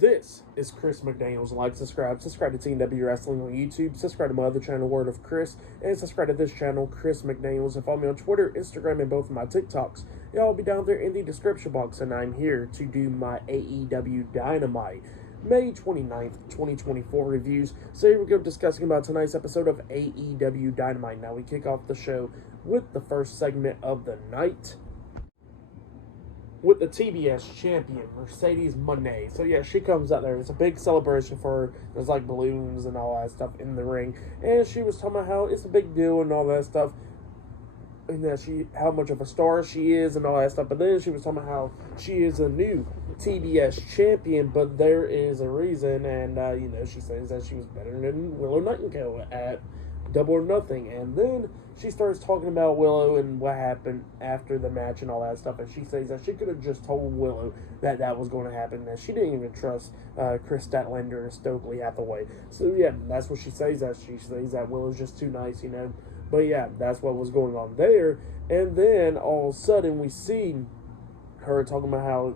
This is Chris McDaniels. Like, subscribe to TW Wrestling on YouTube, subscribe to my other channel, Word of Chris, and subscribe to this channel, Chris McDaniels, and follow me on Twitter, Instagram, and both of my TikToks. Y'all will be down there in the description box, and I'm here to do my AEW Dynamite May 29th, 2024 reviews. So here we go, discussing about tonight's episode of AEW Dynamite. Now we kick off the show with the first segment of the night, with the TBS champion, Mercedes Moné. So yeah, she comes out there. It's a big celebration for her. There's like balloons and all that stuff in the ring. And she was talking about how it's a big deal and all that stuff. And that how much of a star she is and all that stuff. But then she was talking about how she is a new TBS champion, but there is a reason. And, she says that she was better than Willow Nightingale at Double or Nothing. And then she starts talking about Willow and what happened after the match and all that stuff. And she says that she could have just told Willow that that was going to happen. That she didn't even trust Chris Statlander and Stokely Hathaway. So yeah, that's what she says. That she says that Willow's just too nice, But yeah, that's what was going on there. And then all of a sudden we see her talking about how,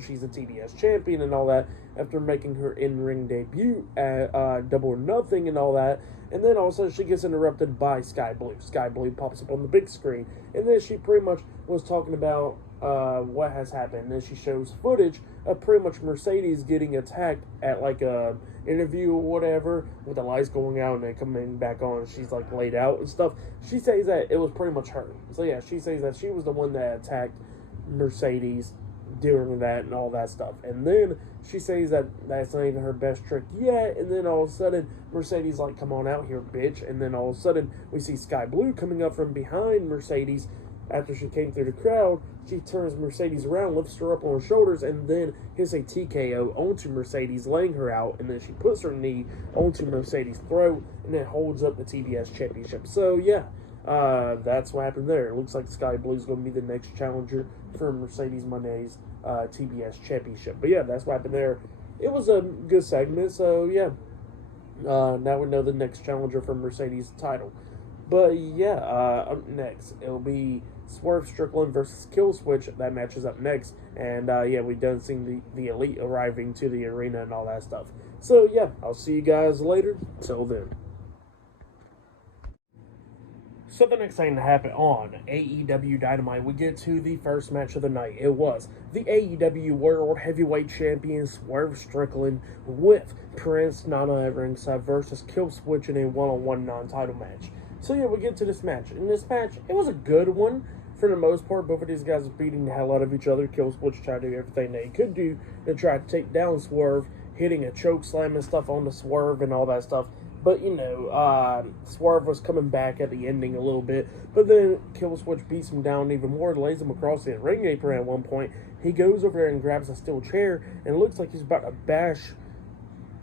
she's a TBS champion and all that after making her in-ring debut at Double or Nothing and all that. And then all of a sudden she gets interrupted by Sky Blue. Sky Blue pops up on the big screen. And then she pretty much was talking about what has happened. And then she shows footage of pretty much Mercedes getting attacked at like a interview or whatever, with the lights going out and then coming back on, and she's like laid out and stuff. She says that it was pretty much her. So yeah, she says that she was the one that attacked Mercedes during that and all that stuff. And then she says that that's not even her best trick yet. And then all of a sudden Mercedes like, come on out here, bitch. And then all of a sudden we see Sky Blue coming up from behind Mercedes. After she came through the crowd, she turns Mercedes around, lifts her up on her shoulders, and then hits a TKO onto Mercedes, laying her out. And then she puts her knee onto Mercedes' throat and then holds up the TBS championship. So yeah, that's what happened there. It looks like Sky Blue is going to be the next challenger for Mercedes Moné's TBS championship. But yeah, that's what happened there. It was a good segment. So yeah, now we know the next challenger for Mercedes' title. But yeah, up next it'll be Swerve Strickland versus Killswitch. That match is up next. And yeah, we've done seeing the Elite arriving to the arena and all that stuff. So yeah, I'll see you guys later. Till then. So the next thing to happen on AEW Dynamite, we get to the first match of the night. It was the AEW World Heavyweight Champion Swerve Strickland with Prince Nana at ringside versus Killswitch in a one-on-one non-title match. So yeah, we get to this match. In this match, it was a good one for the most part. Both of these guys are beating the hell out of each other. Killswitch tried to do everything they could do to try to take down Swerve, hitting a choke slam and stuff on the Swerve and all that stuff. But, Swerve was coming back at the ending a little bit. But then Killswitch beats him down even more, lays him across the ring apron at one point. He goes over there and grabs a steel chair, and it looks like he's about to bash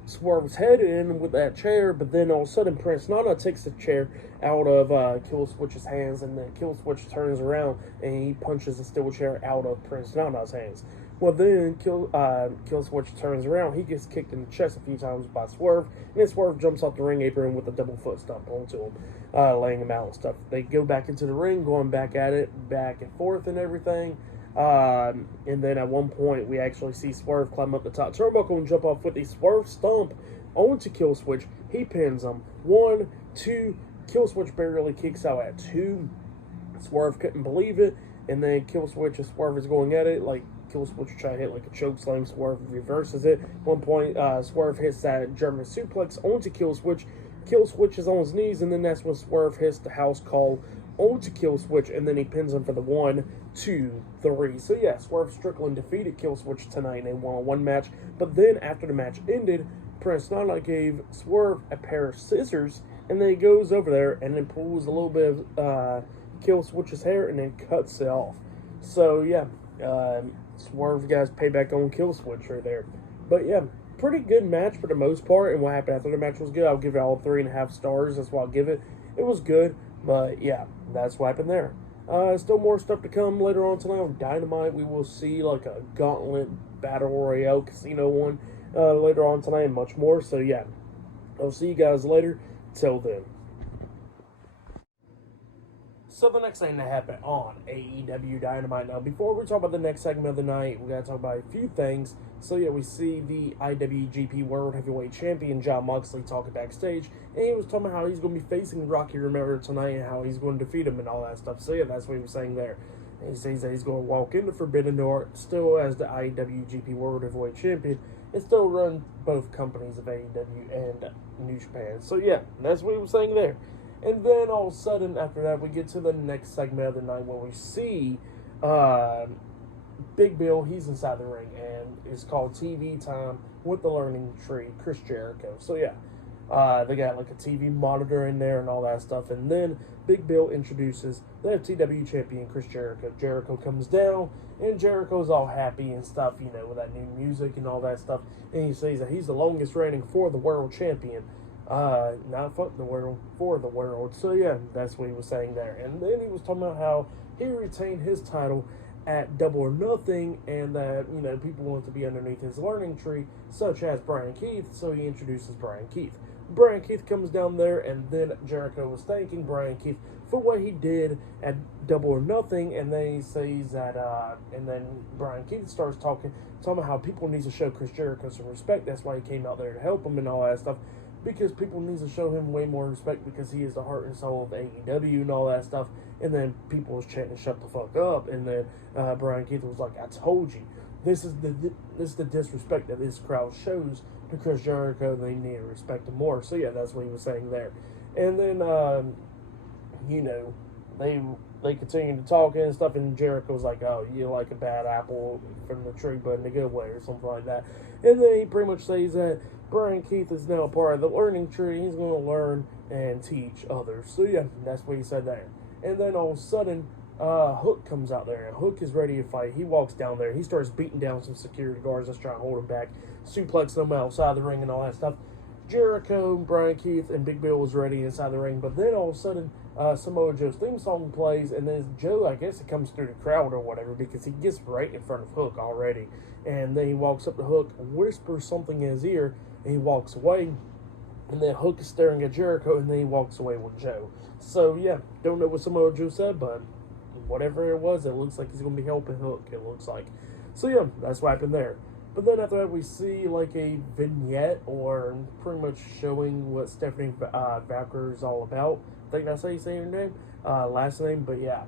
Swerve's head in with that chair. But then all of a sudden Prince Nana takes the chair out of Killswitch's hands, and then Killswitch turns around and he punches the steel chair out of Prince Nana's hands. Well, then Killswitch turns around. He gets kicked in the chest a few times by Swerve, and then Swerve jumps off the ring apron with a double foot stomp onto him, laying him out and stuff. They go back into the ring, going back at it, back and forth and everything. And then at one point, we actually see Swerve climb up the top turnbuckle and jump off with a Swerve stomp onto Killswitch. He pins him. 1, 2. Killswitch barely kicks out at 2. Swerve couldn't believe it. And then Killswitch and Swerve is going at it. Like, Killswitch try to hit like a choke slam. Swerve reverses it. One point, Swerve hits that German suplex onto Killswitch. Killswitch is on his knees, and then that's when Swerve hits the house call onto Killswitch, and then he pins him for the 1, 2, 3. So yeah, Swerve Strickland defeated Killswitch tonight in a one-on-one match. But then after the match ended, Prince Nana gave Swerve a pair of scissors, and then he goes over there and then pulls a little bit of Killswitch's hair and then cuts it off. So yeah, Swerve guys payback on Killswitch right there. But yeah, pretty good match for the most part. And what happened after the match was good. I'll give it all 3.5 stars. That's what I'll give it. It was good, but yeah, that's what happened there. Still more stuff to come later on tonight on Dynamite. We will see like a Gauntlet Battle Royale Casino one later on tonight and much more. So yeah, I'll see you guys later. Till then. So the next thing that happened on AEW Dynamite. Now, before we talk about the next segment of the night, we gotta talk about a few things. So yeah, we see the IWGP World Heavyweight Champion Jon Moxley talking backstage, and he was talking about how he's going to be facing Rocky Romero tonight and how he's going to defeat him and all that stuff. So yeah, that's what he was saying there. And he says that he's going to walk into Forbidden Door still as the IWGP World Heavyweight Champion and still run both companies of AEW and New Japan. So yeah, that's what he was saying there. And then all of a sudden, after that, we get to the next segment of the night where we see Big Bill. He's inside the ring, and it's called TV Time with the Learning Tree, Chris Jericho. So yeah, they got like a TV monitor in there and all that stuff. And then Big Bill introduces the FTW champion, Chris Jericho. Jericho comes down, and Jericho's all happy and stuff, you know, with that new music and all that stuff. And he says that he's the longest reigning for the world champion. Not fuck the world, for the world. So yeah, that's what he was saying there. And then he was talking about how he retained his title at Double or Nothing, and that, you know, people want to be underneath his learning tree, such as Brian Keith, so he introduces Brian Keith. Brian Keith comes down there, and then Jericho was thanking Brian Keith for what he did at Double or Nothing, and then he says that, and then Brian Keith starts talking about how people need to show Chris Jericho some respect. That's why he came out there to help him and all that stuff, because people need to show him way more respect because he is the heart and soul of AEW and all that stuff. And then people was chanting, "Shut the fuck up!" And then Brian Keith was like, "I told you, this is the disrespect that this crowd shows to Chris Jericho. They need to respect him more." So yeah, that's what he was saying there. And then you know, they continued to talk and stuff, and Jericho was like, "Oh, you're like a bad apple from the tree, but in a good way," or something like that. And then he pretty much says that Brian Keith is now a part of the learning tree. He's going to learn and teach others. So yeah, that's what he said there. And then all of a sudden, Hook comes out there, and Hook is ready to fight. He walks down there. He starts beating down some security guards that's trying to hold him back, suplexing them outside the ring and all that stuff. Jericho, Brian Keith, and Big Bill was ready inside the ring. But then all of a sudden, Samoa Joe's theme song plays, and then Joe, I guess it comes through the crowd or whatever, because he gets right in front of Hook already. And then he walks up to Hook, whispers something in his ear, and he walks away. And then Hook is staring at Jericho, and then he walks away with Joe. So, yeah, don't know what Samoa Joe said, but whatever it was, it looks like he's going to be helping Hook, it looks like. So, yeah, that's what happened there. But then after that, we see like a vignette, or pretty much showing what Stephanie Valkyrie is all about. I think that's how you say her name, last name, but yeah,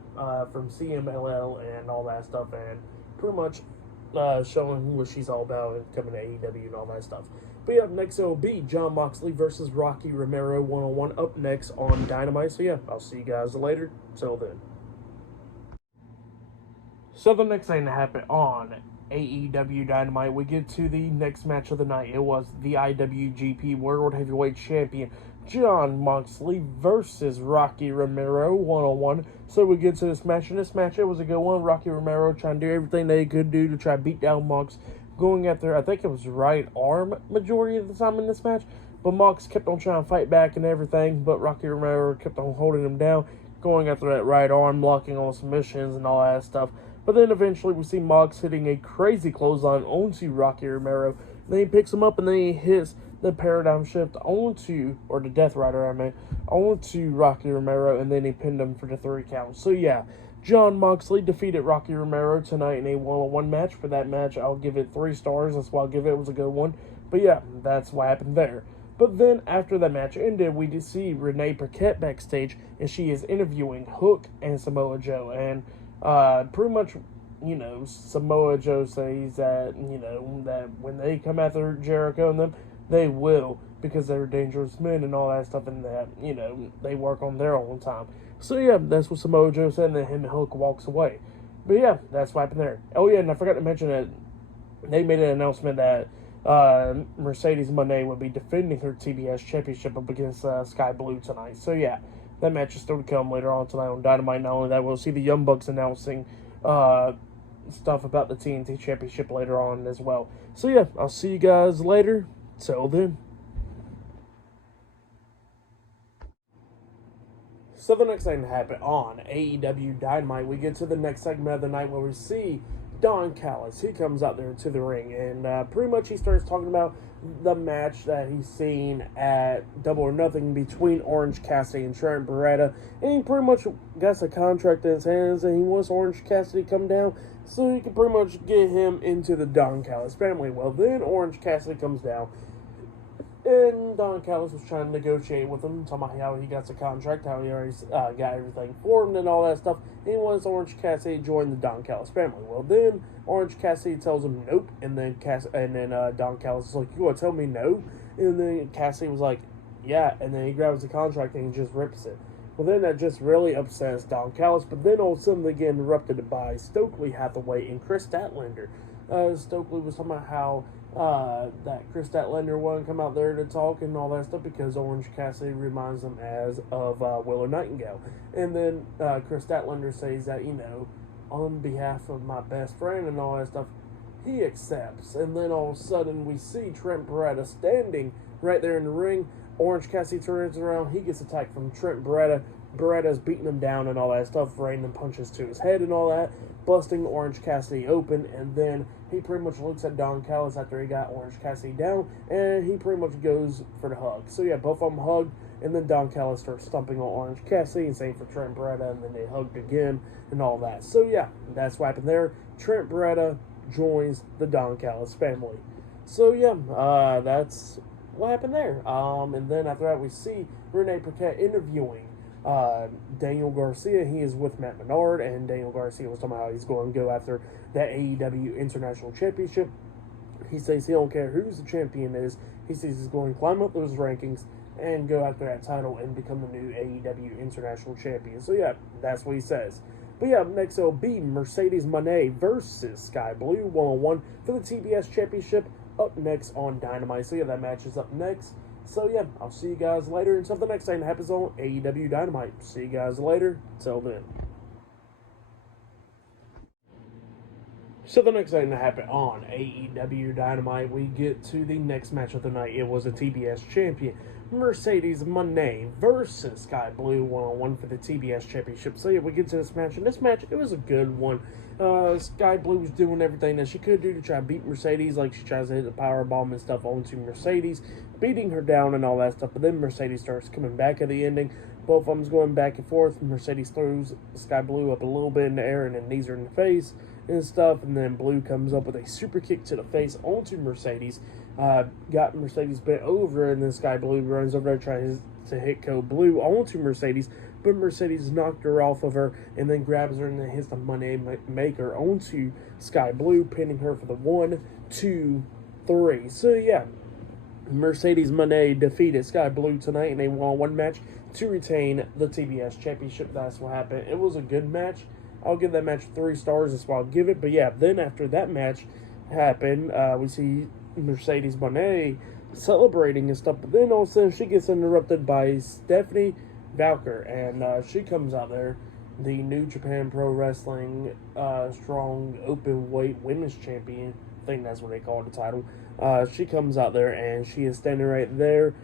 from CMLL and all that stuff, and pretty much showing what she's all about and coming to AEW and all that stuff. But yeah, next it'll be Jon Moxley versus Rocky Romero 1-on-1 up next on Dynamite. So yeah, I'll see you guys later. Till then. So the next thing that happened on AEW Dynamite, we get to the next match of the night. It was the IWGP World Heavyweight Champion Jon Moxley versus Rocky Romero 1-on-1. So we get to this match, and this match, it was a good one. Rocky Romero trying to do everything they could do to try to beat down Mox, going after, I think it was right arm majority of the time in this match, but Mox kept on trying to fight back and everything, but Rocky Romero kept on holding him down, going after that right arm, locking on submissions and all that stuff. But then eventually we see Mox hitting a crazy clothesline onto Rocky Romero. Then he picks him up, and then he hits the paradigm shift onto, or the Death Rider, onto Rocky Romero, and then he pinned him for the 3 count. So yeah, Jon Moxley defeated Rocky Romero tonight in a 1-on-1 match. For that match, I'll give it 3 stars. That's why I'll give it. It was a good one. But yeah, that's what happened there. But then after that match ended, we did see Renee Paquette backstage, and she is interviewing Hook and Samoa Joe. And pretty much, you know, Samoa Joe says that, you know, that when they come after Jericho and them, they will, because they're dangerous men and all that stuff, and that, you know, they work on their own time. So yeah, that's what Samoa Joe said, and then him and Hook walks away. But yeah, that's what happened there. Oh yeah, and I forgot to mention that they made an announcement that Mercedes Moné would be defending her TBS championship up against Sky Blue tonight. So yeah, that match is still to come later on tonight on Dynamite. Not only that, we'll see the Young Bucks announcing stuff about the TNT championship later on as well. So yeah, I'll see you guys later. Till then. So the next thing to happen on AEW Dynamite, we get to the next segment of the night where we see Don Callis, he comes out there to the ring, and pretty much he starts talking about the match that he's seen at Double or Nothing between Orange Cassidy and Trent Beretta, and he pretty much got a contract in his hands, and he wants Orange Cassidy to come down so he can pretty much get him into the Don Callis family. Well, then Orange Cassidy comes down, and Don Callis was trying to negotiate with him, talking about how he got the contract, how he already got everything formed and all that stuff. And he wants Orange Cassidy to join the Don Callis family. Well, then Orange Cassidy tells him nope, and then Don Callis is like, "You want to tell me no?" And then Cassidy was like, "Yeah," and then he grabs the contract and he just rips it. Well, then that just really upsets Don Callis, but then all of a sudden they get interrupted by Stokely Hathaway and Chris Statlander. Stokely was talking about how that Chris Statlander wouldn't come out there to talk and all that stuff because Orange Cassidy reminds him as of Willow Nightingale. And then Chris Statlander says that, on behalf of my best friend and all that stuff, he accepts. And then all of a sudden we see Trent Beretta standing right there in the ring. Orange Cassidy turns around, he gets attacked from Trent Beretta. Beretta's beating him down and all that stuff, raining punches to his head and all that, busting Orange Cassidy open, and then he pretty much looks at Don Callis after he got Orange Cassidy down, and he pretty much goes for the hug. So yeah, both of them hug, and then Don Callis starts stomping on Orange Cassidy and saying for Trent Beretta, and then they hugged again and all that. So yeah, that's what happened there. Trent Beretta joins the Don Callis family. So yeah, that's what happened there. And then after that, we see Renee Paquette interviewing Daniel Garcia. He is with Matt Menard, and Daniel Garcia was talking about how he's going to go after that AEW International Championship. He says he don't care who's the champion is. He says he's going to climb up those rankings and go after that title and become the new AEW International Champion. So yeah, that's what he says. But yeah, next it'll be Mercedes Moné versus Sky Blue 1-on-1 for the TBS Championship up next on Dynamite. So yeah, that match is up next. So yeah, I'll see you guys later until the next time that happens on AEW Dynamite. See you guys later. Till then. So the next thing that happened on AEW Dynamite, we get to the next match of the night. It was a TBS champion, Mercedes Moné versus Sky Blue 1-on-1 for the TBS Championship. So yeah, we get to this match, and this match, it was a good one. Sky Blue was doing everything that she could do to try to beat Mercedes, like she tries to hit the power bomb and stuff onto Mercedes, beating her down and all that stuff. But then Mercedes starts coming back at the ending. Both of them's going back and forth. Mercedes throws Sky Blue up a little bit in the air and then knees her in the face and stuff. And then Blue comes up with a super kick to the face onto Mercedes. Got Mercedes bent over, and then Sky Blue runs over there tries to hit Code Blue onto Mercedes, but Mercedes knocked her off of her and then grabs her and then hits the Money Maker onto Sky Blue, pinning her for the 1, 2, 3. So yeah, Mercedes Moné defeated Sky Blue tonight in a 1-on-1 match to retain the TBS Championship. That's what happened. It was a good match. I'll give that match 3 stars. That's what I'll give it. But yeah, then after that match happened, we see Mercedes Moné celebrating and stuff, but then all of a sudden she gets interrupted by Stephanie Valker, and she comes out there, the New Japan Pro Wrestling Strong Open Weight Women's Champion. I think that's what they call the title. She comes out there and she is standing right there,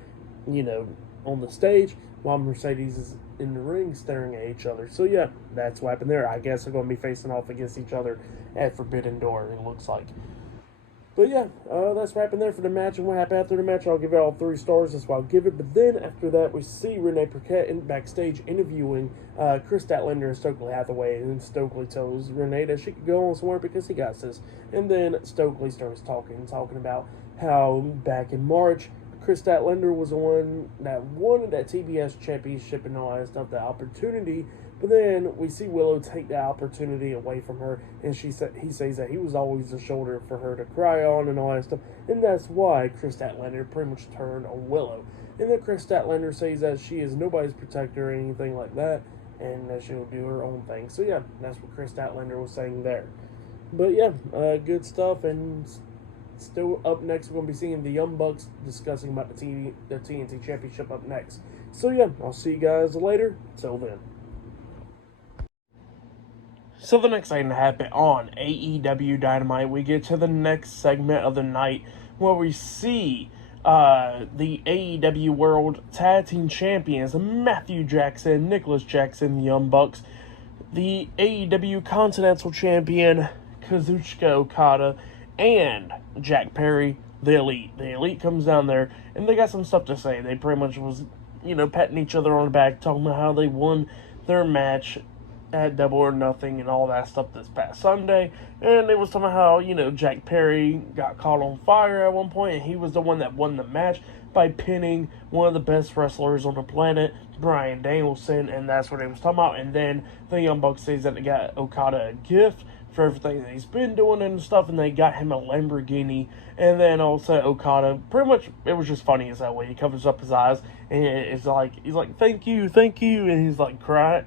on the stage, while Mercedes is in the ring staring at each other. So yeah, that's what happened there. I guess they're going to be facing off against each other at Forbidden Door, it looks like. But yeah, that's what happened there for the match. And what happened after the match, I'll give it all 3 stars. That's what I'll give it. But then after that, we see Renee Paquette backstage interviewing Chris Statlander and Stokely Hathaway. And Stokely tells Renee that she could go on somewhere because he got this. And then Stokely starts talking about how back in March, Chris Statlander was the one that wanted that TBS championship and all that stuff, the opportunity. But then we see Willow take that opportunity away from her, and he says that he was always the shoulder for her to cry on and all that stuff, and that's why Chris Statlander pretty much turned on Willow. And then Chris Statlander says that she is nobody's protector or anything like that, and that she'll do her own thing. So yeah, that's what Chris Statlander was saying there. But yeah, good stuff. And still up next, we're going to be seeing the Young Bucks discussing about the TNT Championship up next. So yeah, I'll see you guys later. Till then. So the next thing to happen on AEW Dynamite, we get to the next segment of the night where we see the AEW World Tag Team Champions, Matthew Jackson, Nicholas Jackson, the Young Bucks, the AEW Continental Champion, Kazuchika Okada and Jack Perry, the Elite. The Elite comes down there, and they got some stuff to say. They pretty much was, patting each other on the back, talking about how they won their match at Double or Nothing and all that stuff this past Sunday. And it was talking about how, Jack Perry got caught on fire at one point, and he was the one that won the match by pinning one of the best wrestlers on the planet, Bryan Danielson, and that's what he was talking about. And then the Young Bucks says that they got Okada a gift for everything that he's been doing and stuff, and they got him a Lamborghini. And then also Okada, pretty much, it was just funny as that way. He covers up his eyes, and he's like, thank you, and he's like crying,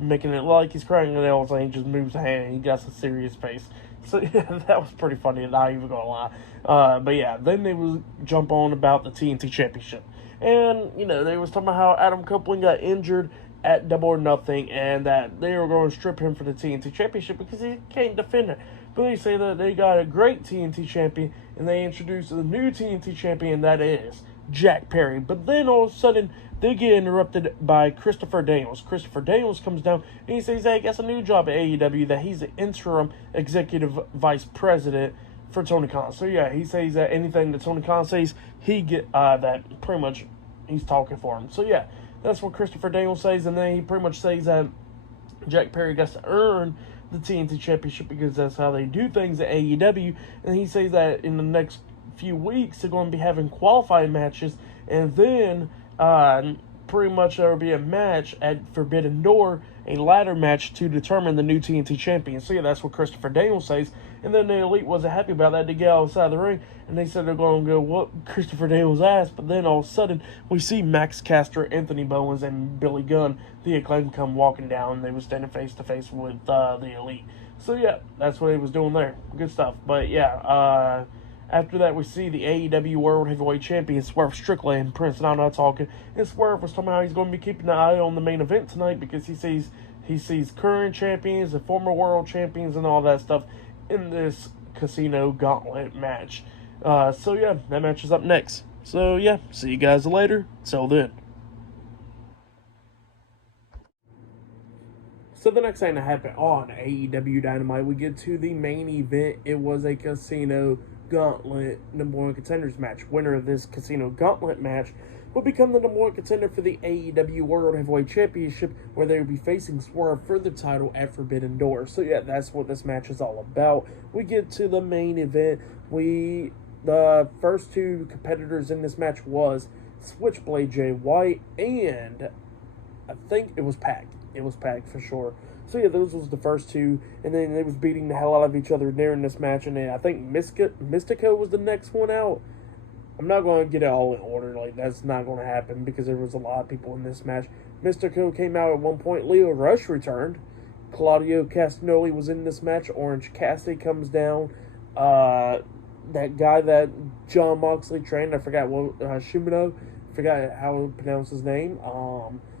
making it like he's crying, and all of a sudden he just moves a hand, and he got a serious face. So yeah, that was pretty funny, not even gonna lie. But yeah, then they was jump on about the TNT Championship. And, they was talking about how Adam Copeland got injured at Double or Nothing, and that they were going to strip him for the TNT Championship because he can't defend it. But they say that they got a great TNT champion, and they introduced the new TNT champion, that is Jack Perry. But then all of a sudden, they get interrupted by Christopher Daniels. Christopher Daniels comes down, and he says that he gets a new job at AEW, that he's the interim executive vice president for Tony Khan. So yeah, he says that anything that Tony Khan says, he get that pretty much he's talking for him. So yeah, that's what Christopher Daniels says, and then he pretty much says that Jack Perry gets to earn the TNT Championship because that's how they do things at AEW. And he says that in the next few weeks they're going to be having qualifying matches, and then pretty much there will be a match at Forbidden Door, a ladder match to determine the new TNT champion. So yeah, that's what Christopher Daniels says. And then the Elite wasn't happy about that. They get outside the ring, and they said they're going to go whoop Christopher Daniels' ass. But then all of a sudden, we see Max Caster, Anthony Bowens, and Billy Gunn, the Acclaim, come walking down. And they were standing face to face with the Elite. So yeah, that's what he was doing there. Good stuff. But yeah, after that, we see the AEW World Heavyweight Champion, Swerve Strickland, and Prince Nana talking. And Swerve was talking about how he's going to be keeping an eye on the main event tonight because he sees current champions and former world champions and all that stuff in this Casino Gauntlet match. So yeah, that match is up next. So yeah, see you guys later. Till then. So the next thing that happened on AEW Dynamite, we get to the main event. It was a Casino Gauntlet number one contenders match. Winner of this Casino Gauntlet match will become the number one contender for the AEW World Heavyweight Championship, where they will be facing Swerve for the title at Forbidden Door. So yeah, that's what this match is all about. We get to the main event. The first two competitors in this match was Switchblade Jay White, and I think it was Pac. It was Pac for sure. So yeah, those was the first two, and then they was beating the hell out of each other during this match, and then I think Mystico was the next one out. I'm not going to get it all in order, that's not going to happen because there was a lot of people in this match. Mystico came out at one point, Leo Rush returned, Claudio Castagnoli was in this match, Orange Cassidy comes down, that guy that John Moxley trained, I forgot what, Shimano, forgot how to pronounce his name.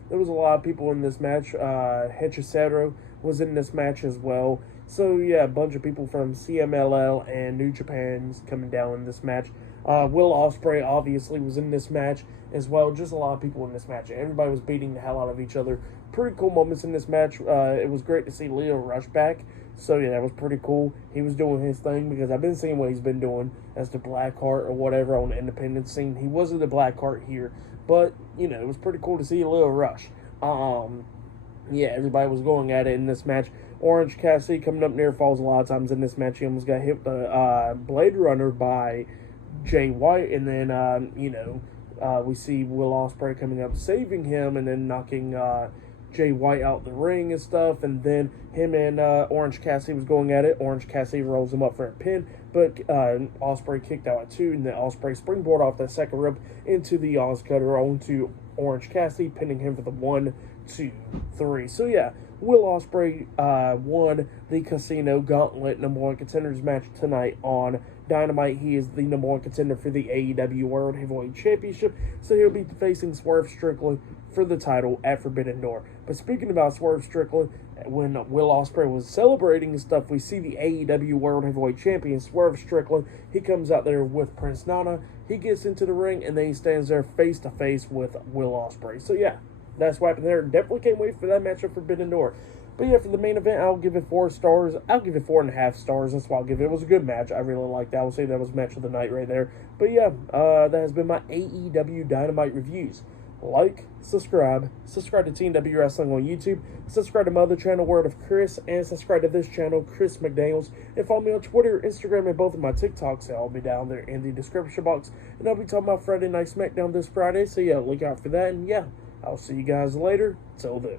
There was a lot of people in this match. Hechicero was in this match as well. So yeah, a bunch of people from CMLL and New Japan's coming down in this match. Will Ospreay obviously was in this match as well. Just a lot of people in this match. Everybody was beating the hell out of each other. Pretty cool moments in this match. It was great to see Leo Rush back. So yeah, that was pretty cool. He was doing his thing because I've been seeing what he's been doing as the Blackheart or whatever on the independent scene. He wasn't the Blackheart here, but it was pretty cool to see Leo Rush. Yeah, everybody was going at it in this match. Orange Cassidy coming up near falls a lot of times in this match. He almost got hit with the Blade Runner by Jay White, and then we see Will Ospreay coming up saving him, and then knocking Jay White out the ring and stuff, and then him and Orange Cassidy was going at it. Orange Cassidy rolls him up for a pin, but Ospreay kicked out at 2, and then Ospreay springboard off that second rope into the Oz Cutter onto Orange Cassidy, pinning him for the 1, 2, 3. So yeah, Will Ospreay won the Casino Gauntlet number one contenders match tonight on Dynamite. He is the number one contender for the AEW World Heavyweight Championship, so he'll be facing Swerve Strickland for the title at Forbidden Door. But speaking about Swerve Strickland, when Will Ospreay was celebrating and stuff, we see the AEW World Heavyweight Champion, Swerve Strickland. He comes out there with Prince Nana. He gets into the ring, and then he stands there face-to-face with Will Ospreay. So yeah, that's what happened there. Definitely can't wait for that match at Forbidden Door. But yeah, for the main event, I'll give it 4 stars. I'll give it 4.5 stars. That's why I'll give it. It was a good match. I really liked that. I would say that was match of the night right there. But yeah, that has been my AEW Dynamite reviews. Like, subscribe to TNW Wrestling on YouTube, subscribe to my other channel, Word of Chris, and subscribe to this channel, Chris McDaniels, and follow me on Twitter, Instagram, and both of my TikToks. I'll be down there in the description box, and I'll be talking about Friday Night SmackDown this Friday, so yeah, look out for that, and yeah, I'll see you guys later. Till then.